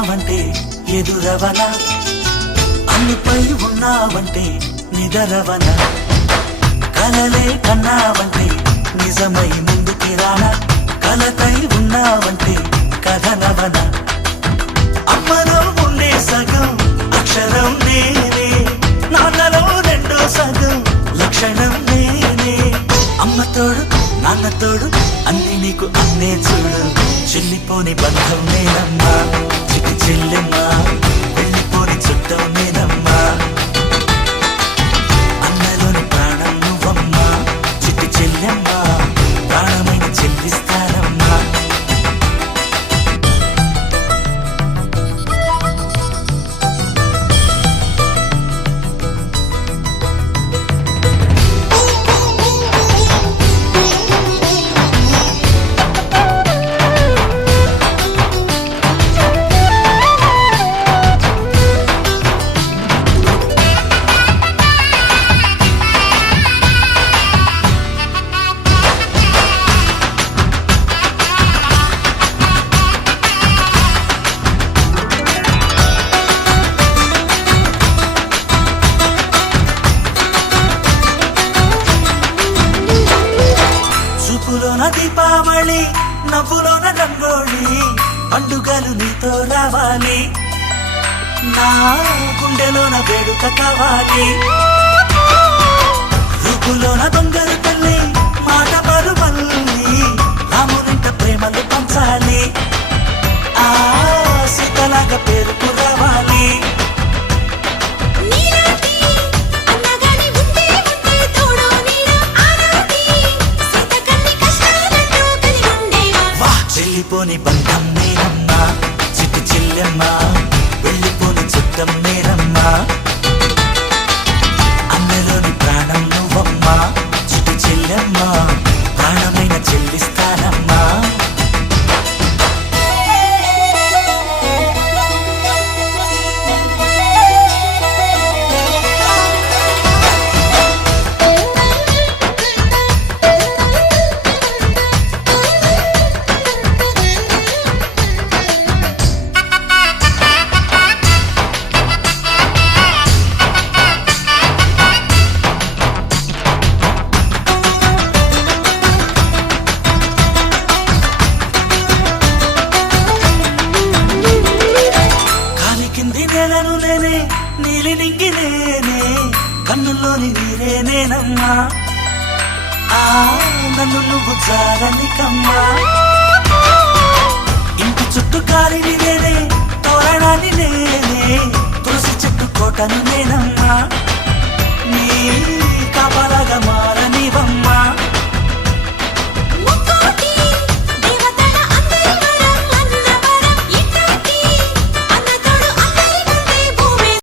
ఉన్నావంటే ఎదురవన, అన్నిపై ఉన్నావంటే నిదరవన, కలలే కన్నావంటే నిజమై ముందుకి రానా, కలతై ఉన్నావంటే కథనవన. అమ్మలో ఉండే సగం అక్షరం నేనే, నాన్నలో రెండో సగం లక్షణం నేనే. అమ్మతోడు నాన్నతోడు అన్ని నీకు అన్నే చూడు, చెల్లిపోని బంధం నేనమ్మా, చిటి చెల్లెమ్మా, వెళ్ళిపోని చుట్టం నేనమ్మా. అన్నలోని ప్రాణం నువ్వమ్మా, చిటి చెల్లెమ్మా, ప్రాణమైన చెల్లిస్తానమ్మా. చూపులోన దీపావళి, నవ్వులోన రంగోళి, పండుగలు నీతో రావాలి, నా గుండెలోన వేడుక కావాలి. రూపులోన దొంగలు తల్లి, మాట పరుమల్లి, రామునింట ప్రేమలు పంచాలి, ఆ సీతలాగా పేరుకు రావాలి. వెళ్ళిపోని బంధం నేనమ్మా, చిట్టి చెల్లెమ్మా, వెళ్ళిపోని చుట్టం నేనమ్మా. అన్నలోని ప్రాణం నువ్వమ్మా, చిట్టి చెల్లెమ్మా, ప్రాణమైన చెల్లిస్తానమ్మా. నేలను నేనే, నీలి నింగి నేనే, కన్నుల్లోని నీరే నేనమ్మా, ఆ నన్ను నువ్వు జారనికమ్మా. ఇంటి చుట్టూ కాలిని నేనే, తోరణాన్ని నేనే, తులసి చెట్టు కోటను నేనమ్మా, నీ కాపలాగా మారనివమ్మా.